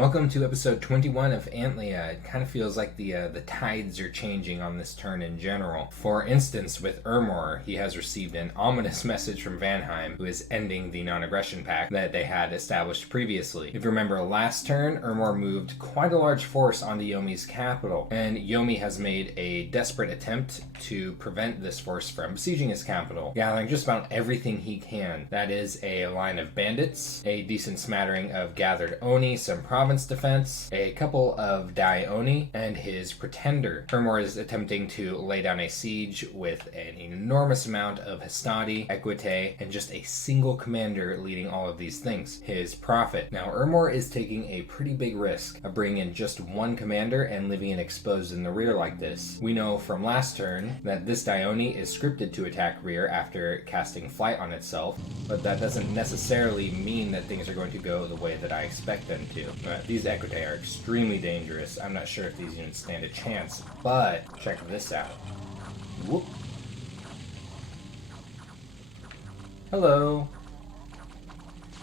Welcome to episode 21 of Antlia. It kind of feels like the tides are changing on this turn in general. For instance, with Ermor, he has received an ominous message from Vanheim, who is ending the non-aggression pact that they had established previously. If you remember last turn, Ermor moved quite a large force onto Yomi's capital, and Yomi has made a desperate attempt to prevent this force from besieging his capital, gathering just about everything he can. That is a line of bandits, a decent smattering of gathered Oni, some province defense, a couple of Dai Oni, and his pretender. Ermor is attempting to lay down a siege with an enormous amount of Hastati, Equite, and just a single commander leading all of these things, his prophet. Now, Ermor is taking a pretty big risk of bringing in just one commander and leaving it exposed in the rear like this. We know from last turn that this Dione is scripted to attack rear after casting flight on itself, but that doesn't necessarily mean that things are going to go the way that I expect them to. These Equite are extremely dangerous. I'm not sure if these units stand a chance, but check this out. Whoop. Hello.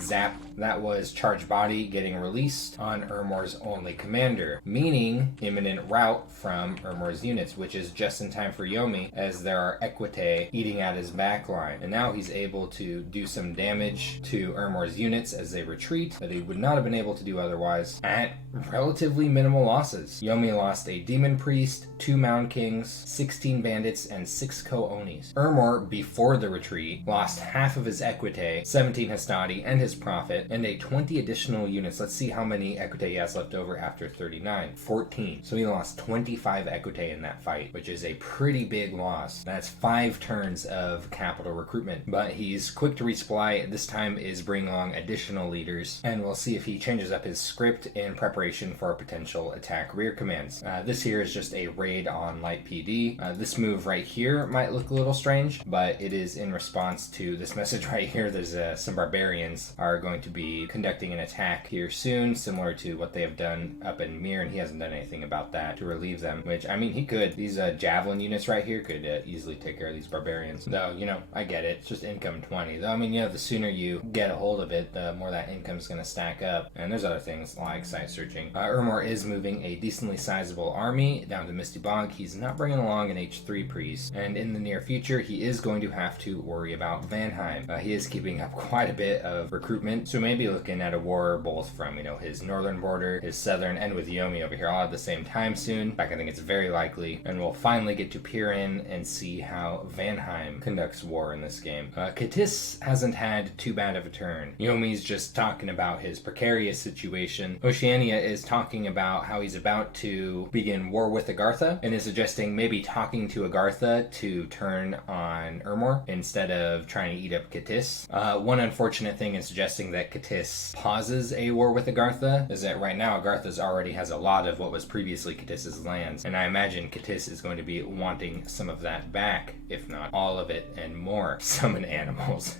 Zap. That was Charged Body getting released on Ermor's only commander, meaning imminent rout from Ermor's units, which is just in time for Yomi, as there are Equite eating at his backline. And now he's able to do some damage to Ermor's units as they retreat that he would not have been able to do otherwise at relatively minimal losses. Yomi lost a Demon Priest, 2 Mound Kings, 16 Bandits, and 6 Co-Onis. Ermor, before the retreat, lost half of his Equite, 17 Hastati, and his Prophet, and a 20 additional units. Let's see how many Equite he has left over after 39. 14. So he lost 25 Equite in that fight, which is a pretty big loss. That's 5 turns of capital recruitment. But he's quick to resupply. This time is bringing along additional leaders, and we'll see if he changes up his script in preparation for potential attack rear commands. This here is just a raid on light PD. This move right here might look a little strange, but it is in response to this message right here. There's some barbarians are going to be conducting an attack here soon, similar to what they have done up in Mir, and he hasn't done anything about that to relieve them, which, I mean, he could. These javelin units right here could easily take care of these barbarians. Though, I get it. It's just income 20. Though, I mean, the sooner you get a hold of it, the more that income's going to stack up. And there's other things like site searching. Ermor is moving a decently sizable army down to Misty Bog. He's not bringing along an H3 priest, and in the near future, he is going to have to worry about Vanheim. He is keeping up quite a bit of recruitment, so maybe looking at a war both from, his northern border, his southern, and with Yomi over here all at the same time soon. In fact, I think it's very likely, and we'll finally get to peer in and see how Vanheim conducts war in this game. C'tis hasn't had too bad of a turn. Yomi's just talking about his precarious situation. Oceania is talking about how he's about to begin war with Agartha, and is suggesting maybe talking to Agartha to turn on Ermor instead of trying to eat up C'tis. One unfortunate thing in suggesting that C'tis pauses a war with Agartha is that right now Agartha's already has a lot of what was previously C'tis's lands, and I imagine C'tis is going to be wanting some of that back, if not all of it and more. Summon animals.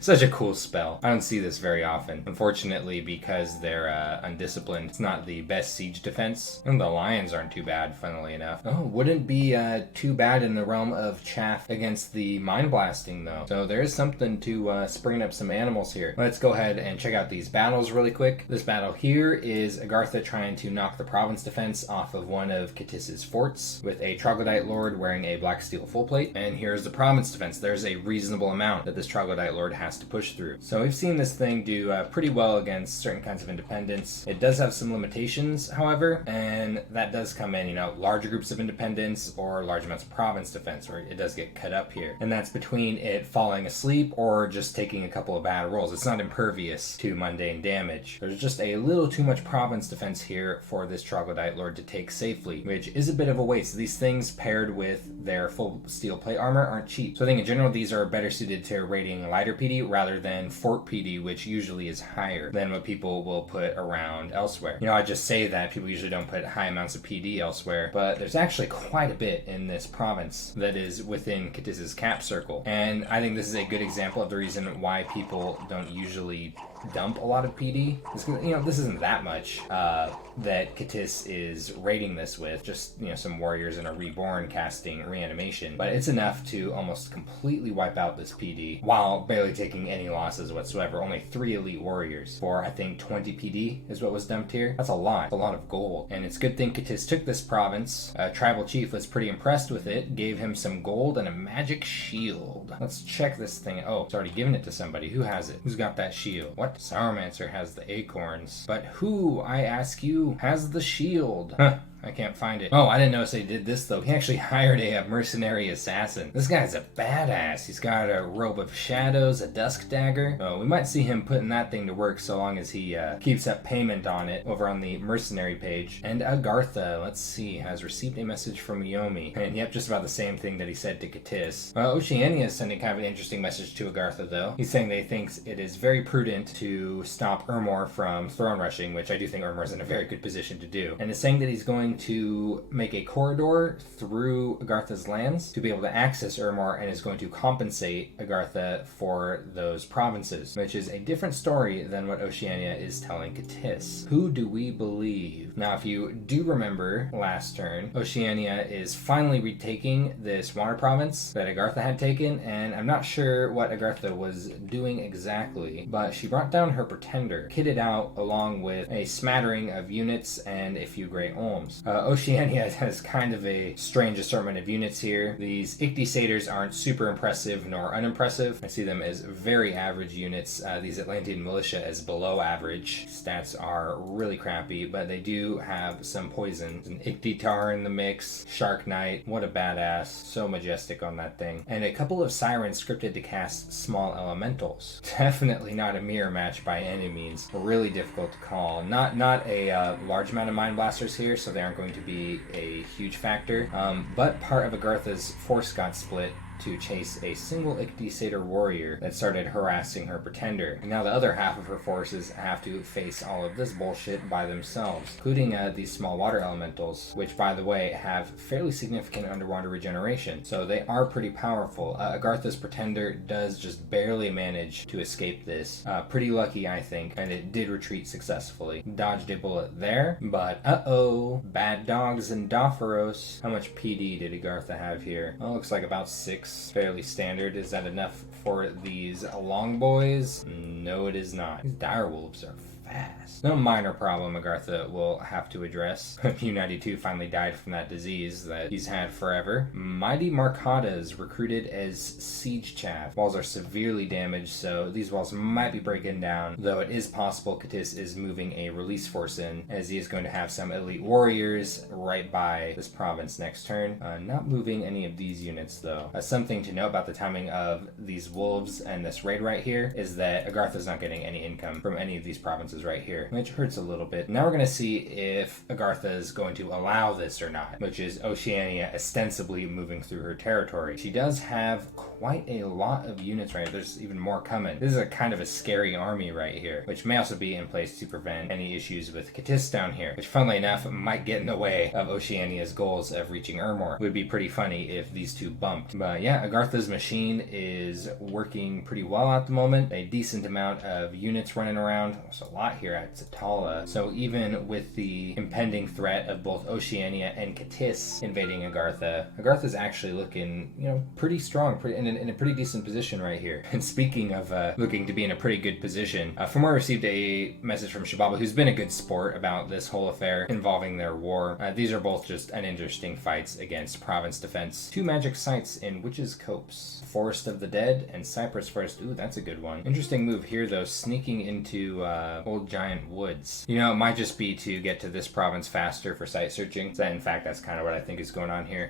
Such a cool spell. I don't see this very often. Unfortunately, because they're undisciplined, it's not the best siege defense. And the lions aren't too bad, funnily enough. Oh, wouldn't be too bad in the realm of chaff against the mind blasting, though. So there is something to spring up some animals here. Let's go ahead and check out these battles really quick. This battle here is Agartha trying to knock the province defense off of one of C'tis's forts with a troglodyte lord wearing a black steel full plate. And here's the province defense. There's a reasonable amount that this troglodyte lord has to push through. So we've seen this thing do pretty well against certain kinds of independents. It does have some limitations, however, and that does come in, larger groups of independents or large amounts of province defense, where it does get cut up here. And that's between it falling asleep or just taking a couple of bad rolls. It's not impervious to mundane damage. There's just a little too much province defense here for this troglodyte lord to take safely, which is a bit of a waste. These things paired with their full steel plate armor aren't cheap. So I think in general these are better suited to raiding lighter PD rather than fort PD, which usually is higher than what people will put around elsewhere. I just say that people usually don't put high amounts of PD elsewhere, but there's actually quite a bit in this province that is within C'tis's cap circle. And I think this is a good example of the reason why people don't usually dump a lot of PD. This isn't that much that C'tis is raiding this with. Just, some warriors and a reborn casting reanimation. But it's enough to almost completely wipe out this PD while barely taking any losses whatsoever. Only 3 elite warriors for, I think, 20 PD is what was dumped here. That's a lot. It's a lot of gold. And it's a good thing C'tis took this province. Tribal chief was pretty impressed with it, gave him some gold and a magic shield. Let's check this thing. Oh, it's already given it to somebody. Who has it? Who's got that shield? What? Sauromancer has the acorns. But who, I ask you, has the shield? Huh. I can't find it. Oh, I didn't notice they did this, though. He actually hired a mercenary assassin. This guy's a badass. He's got a robe of shadows, a dusk dagger. Oh, we might see him putting that thing to work so long as he keeps up payment on it over on the mercenary page. And Agartha, let's see, has received a message from Yomi. And yep, just about the same thing that he said to C'tis. Oceania is sending kind of an interesting message to Agartha, though. He's saying they thinks it is very prudent to stop Ermor from throne rushing, which I do think Ermor's in a very good position to do. And is saying that he's going to make a corridor through Agartha's lands to be able to access Ermor, and is going to compensate Agartha for those provinces, which is a different story than what Oceania is telling C'tis. Who do we believe? Now, if you do remember last turn, Oceania is finally retaking this water province that Agartha had taken, and I'm not sure what Agartha was doing exactly, but she brought down her pretender, kitted out along with a smattering of units and a few Grey Olms. Oceania has kind of a strange assortment of units here. These Ichthysaurs aren't super impressive nor unimpressive. I see them as very average units. These Atlantean militia as below average. Stats are really crappy, but they do have some poison. An Ichthysar in the mix. Shark Knight, what a badass. So majestic on that thing. And a couple of Sirens scripted to cast small elementals. Definitely not a mirror match by any means. Really difficult to call. Not a large amount of Mind Blasters here, so they aren't going to be a huge factor, but part of Agartha's force got split to chase a single Ichthysaur warrior that started harassing her pretender. And now the other half of her forces have to face all of this bullshit by themselves, including these small water elementals, which, by the way, have fairly significant underwater regeneration, so they are pretty powerful. Agartha's pretender does just barely manage to escape this. Pretty lucky, I think, and it did retreat successfully. Dodged a bullet there, but bad dogs and Dophoros. How much PD did Agartha have here? Well, looks like about 6. Fairly standard. Is that enough for these long boys? No, it is not. These direwolves are fast. No minor problem Agartha will have to address. U-92 finally died from that disease that he's had forever. Mighty Marcadas recruited as siege chaff. Walls are severely damaged, so these walls might be breaking down, though it is possible C'tis is moving a release force in, as he is going to have some elite warriors right by this province next turn. Not moving any of these units, though. Something to note about the timing of these wolves and this raid right here is that Agartha's not getting any income from any of these provinces right here, which hurts a little bit. Now we're going to see if Agartha is going to allow this or not, which is Oceania ostensibly moving through her territory. She does have quite a lot of units right here. There's even more coming. This is a kind of a scary army right here, which may also be in place to prevent any issues with C'tis down here, which funnily enough might get in the way of Oceania's goals of reaching Ermor. It would be pretty funny if these two bumped. But yeah, Agartha's machine is working pretty well at the moment. A decent amount of units running around. There's a lot here at Zatala. So even with the impending threat of both Oceania and C'tis invading Agartha, Agartha's actually looking, pretty strong, in a pretty decent position right here. And speaking of looking to be in a pretty good position, Fomor received a message from Shababa, who's been a good sport about this whole affair involving their war. These are both just an interesting fights against province defense. 2 magic sites in Witch's Copse. Forest of the Dead and Cypress Forest. Ooh, that's a good one. Interesting move here, though, sneaking into Old Giant Woods. It might just be to get to this province faster for site searching. So in fact, that's kind of what I think is going on here.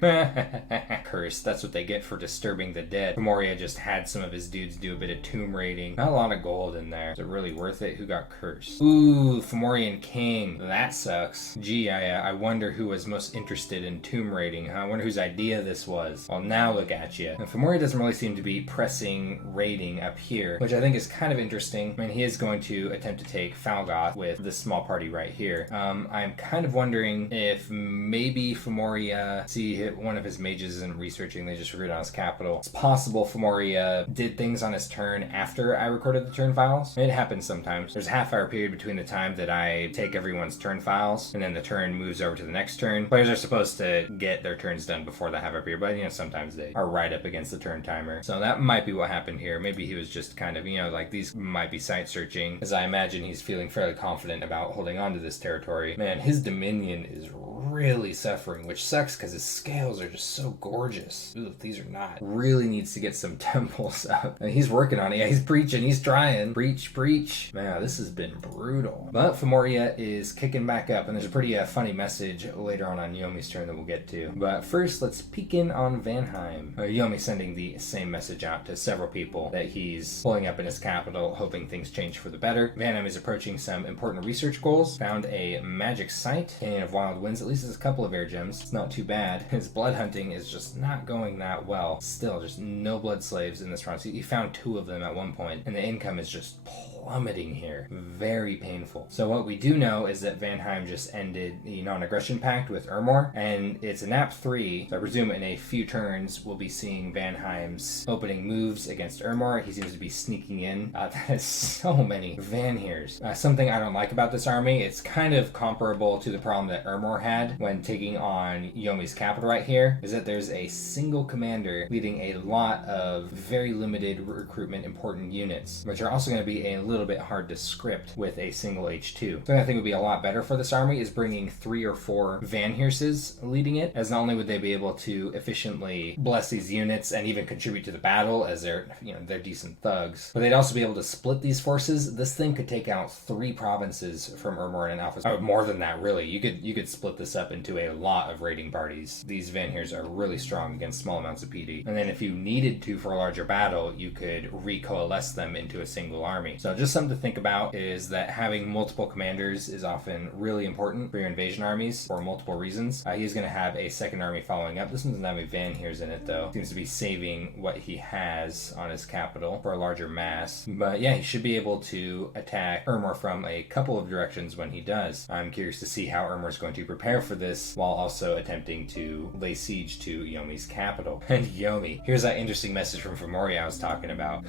Cursed. That's what they get for disturbing the dead. Moria just had some of his dudes do a bit of tomb raiding. Not a lot of gold in there. Is it really worth it? Who got cursed? Ooh, Fomorian King. That sucks. Gee, I wonder who was most interested in tomb raiding, huh? I wonder whose idea this was. Well, now look at you. And Fomoria doesn't really seem to be pressing raiding up here, which I think is kind of interesting. I mean, he is going to attempt to take Falgoth with this small party right here. I'm kind of wondering if maybe Femoria, see one of his mages isn't researching, they just recruited on his capital. It's possible Femoria did things on his turn after I recorded the turn files. It happens sometimes. There's a half-hour period between the time that I take everyone's turn files and then the turn moves over to the next turn. Players are supposed to get their turns done before the half-hour period, but sometimes they are right up against the turn timer. So that might be what happened here. Maybe he was just kind of, like these might be site searching, as I imagine he's feeling fairly confident about holding on to this territory. Man, his Dominion is really suffering, which sucks because his scales are just so gorgeous. Ooh, these are not. Really needs to get some temples up. And he's working on it. Yeah, he's preaching. He's trying. Preach. Man, this has been brutal. But Femoria is kicking back up, and there's a pretty funny message later on Yomi's turn that we'll get to. But first, let's peek in on Vanheim. Yomi sending the same message out to several people that he's pulling up in his capital, hoping things change for the better. Vanheim is approaching some important research goals. Found a magic site, Canyon of Wild Winds. At least it's a couple of air gems. It's not too bad. His blood hunting is just not going that well. Still, just no blood slaves in this round. He found 2 of them at one point, and the income is just plummeting here. Very painful. So what we do know is that Vanheim just ended the non-aggression pact with Ermor, and it's a nap 3, so I presume in a few turns we'll be seeing Vanheim's opening moves against Ermor. He seems to be sneaking in. That is so many Vanheers. Something I don't like about this army, it's kind of comparable to the problem that Ermor had when taking on Yomi's capital right here, is that there's a single commander leading a lot of very limited recruitment important units, which are also going to be a little bit hard to script with a single H2. Something I think would be a lot better for this army is bringing 3 or 4 Vanheerses leading it, as not only would they be able to efficiently bless these units and even contribute to the battle as they're decent thugs, but they'd also be able to split these forces. This thing could take out 3 provinces from Ermor and Alpha. Oh, more than that, really. You could split this up into a lot of raiding parties. These Vanheers are really strong against small amounts of PD. And then if you needed to for a larger battle, you could recoalesce them into a single army. So just something to think about is that having multiple commanders is often really important for your invasion armies for multiple reasons. He's going to have a second army following up. This one doesn't have any Vanheers in it, though. Seems to be saving what he has on his capital for a larger mass. But yeah, he should be able to attack Ermor from a couple of directions when he does. I'm curious to see how Ermor's going to prepare for this while also attempting to lay siege to Yomi's capital. And Yomi. Here's that interesting message from Femoria I was talking about.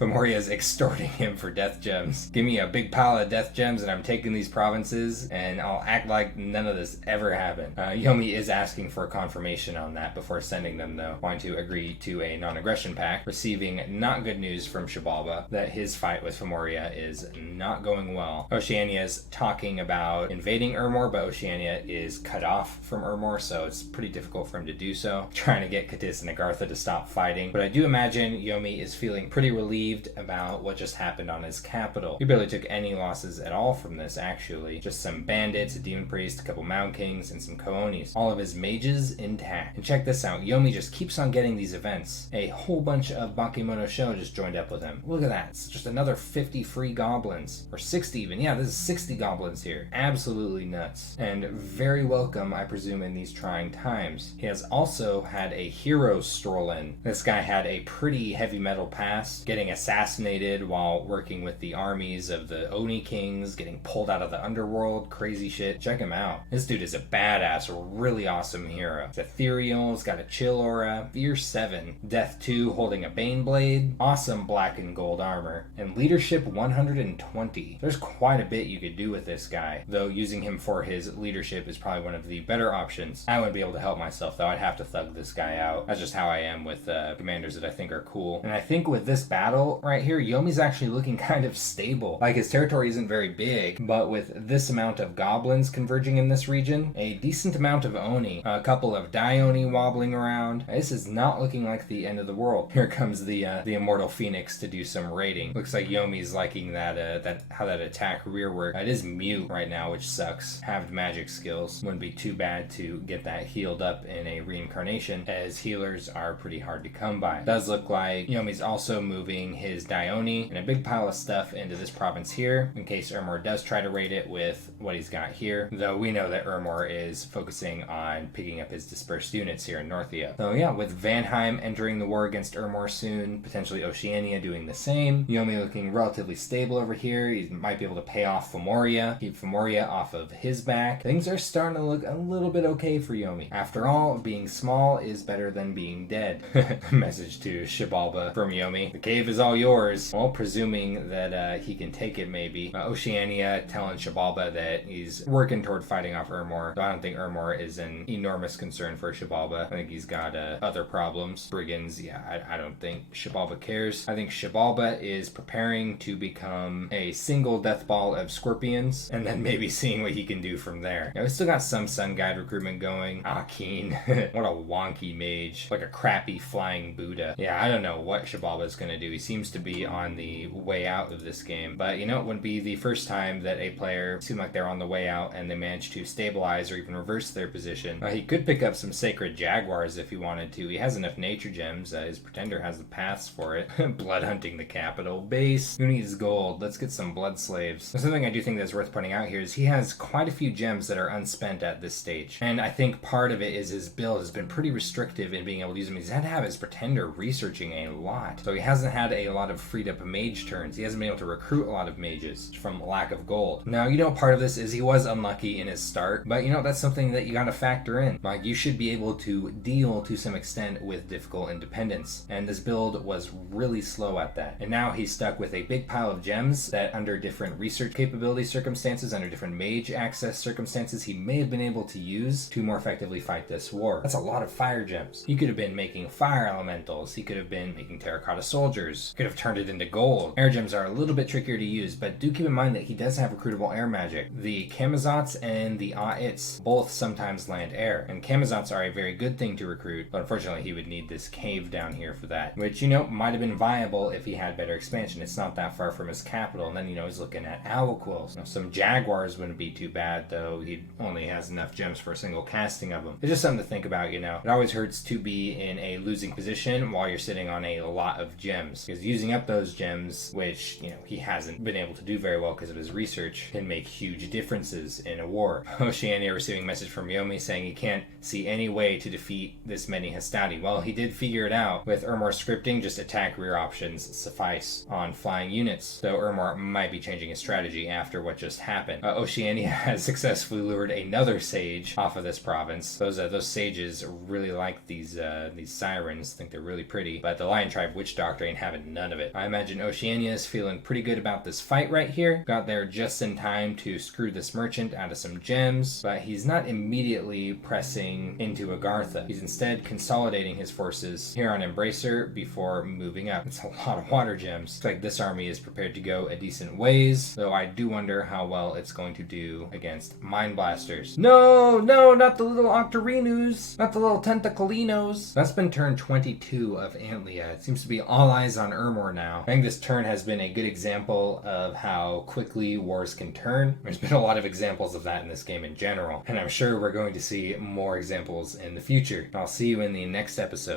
Femoria is extorting him for death gems. Give me a big pile of death gems and I'm taking these provinces and I'll act like none of this ever happened. Yomi is asking for confirmation on that before sending them, though, wanting to agree to a non-aggression pact, receiving not good news from Xibalba that his fight with Femoria is not going well. Oceania is talking about invading Ermor, but Oceania is cut off from Ermor, so it's pretty difficult for him to do so. Trying to get C'tis and Agartha to stop fighting, but I do imagine Yomi is feeling pretty relieved about what just happened on his capital. He barely took any losses at all from this, actually. Just some bandits, a demon priest, a couple mound kings, and some Koanis. All of his mages intact. And check this out, Yomi just keeps on getting these events. A whole bunch of Bakemono Sho just joined up with him. Look at that, it's just another 50 free goblins. Or 60 even. Yeah, this is 60 goblins here. Absolutely nuts. And very welcome, I presume, in these trying times. He has also had a hero stroll in. This guy had a pretty heavy metal past, getting assassinated while working with the armies of the Oni kings, getting pulled out of the underworld, crazy shit. Check him out. This dude is a badass, really awesome hero. He's ethereal, he's got a chill aura, Fear 7, Death 2 holding a Bane Blade, awesome black and gold armor, and leadership 120. There's quite a bit you could do with this guy, though using him for his leadership is probably one of the better options. I wouldn't be able to help myself, though. I'd have to thug this guy out. That's just how I am with commanders that I think are cool. And I think with this battle right here, Yomi's actually looking kind of stable. Like, his territory isn't very big, but with this amount of goblins converging in this region, a decent amount of Oni, a couple of Dioni wobbling around, this is not looking like the end of the world. Here comes the Immortal Phoenix to do some raiding. Looks like Yomi's liking how that attack rear work. It is mute right now, which sucks. Halved magic skills. Wouldn't be too bad to get that healed up in a reincarnation, as healers are pretty hard to come by. It does look like Yomi's also moving his Dioni and a big pile of stuff into this province here, in case Ermor does try to raid it with what he's got here, though we know that Ermor is focusing on picking up his dispersed units here in Northia. So yeah, with Vanheim entering the war against Ermor soon, potentially Oceania doing the same, Yomi looking relatively stable over here. He might be able to pay off Femoria, keep Femoria off of his back. Things are starting to look a little bit okay for Yomi. After all, being small is better than being dead. Message to Xibalba from Yomi. The cave is all yours. Well, presuming that he can take it, maybe. Oceania telling Xibalba that he's working toward fighting off Ermor. So I don't think Ermor is an enormous concern for Xibalba. I think he's got other problems. Brigands, yeah, I don't think Xibalba cares. I think Xibalba is preparing to become a single death ball of scorpions, and then maybe seeing what he can do from there. We still got some Sun Guide recruitment going. Keen. What a wonky mage. Like a crappy flying Buddha. Yeah, I don't know what Xibalba is going to do. He seems to be on the way out of this game. But, it wouldn't be the first time that a player seemed like they're on the way out and they managed to stabilize or even reverse their position. He could pick up some Sacred Jaguars if he wanted to. He has enough nature gems. His Pretender has the paths for it. Blood hunting the capital base. Who needs gold? Let's get some blood slaves. Something I do think that's worth pointing out here is he has quite a few gems that are unspent at this stage. And I think part of it is his build has been pretty restrictive in being able to use them. He's had to have his Pretender researching a lot. So he hasn't had a lot of freed up mage turns. He hasn't been able to recruit a lot of mages from lack of gold. Now, part of this is he was unlucky in his start, but that's something that you gotta factor in. Like, you should be able to deal to some extent with difficult independence. And this build was really slow at that. And now he's stuck with a big pile of gems that under different research capability circumstances, under different mage access circumstances, he may have been able to use to more effectively fight this war. That's a lot of fire gems. He could have been making fire elementals. He could have been making terracotta soldiers. Could have turned it into gold. Air gems are a little bit trickier to use, but do keep in mind that he does have recruitable air magic. The Kamazots and the C'tis both sometimes land air, and Kamazots are a very good thing to recruit, but unfortunately he would need this cave down here for that, which, might have been viable if he had better expansion. It's not that far from his capital, and then, he's looking at Owlquills. Some Jaguars wouldn't be too bad, though he only has enough gems for a single casting of them. It's just something to think about, It always hurts to be in a losing position while you're sitting on a lot of gems, because using up those gems, which, he hasn't been able to do very well because of his research, can make huge differences in a war. Oceania receiving a message from Yomi saying he can't see any way to defeat this many Hastati. Well, he did figure it out. With Ermor scripting, just attack rear options suffice on flying units, though Ermor might be changing his strategy after what just happened. Oceania has successfully lured another sage off of this province. Those sages really like these sirens, think they're really pretty, but the Lion Tribe Witch Doctor ain't having none of it. I imagine Oceania is feeling pretty good about this fight right here. Got there just in time to screw this merchant out of some gems, but he's not immediately pressing into Agartha. He's instead consolidating his forces here on Embracer before moving up. It's a lot of water gems. Looks like this army is prepared to go a decent ways, though I do wonder how well it's going to do against Mind Blasters. No, not the little Octarinos, not the little Tentacolinos. That's been turn 22 of Antlia. It seems to be all eyes on Ermor now. I think this turn has been a good example of how quickly wars can turn. There's been a lot of examples of that in this game in general, and I'm sure we're going to see more examples in the future. I'll see you in the next episode.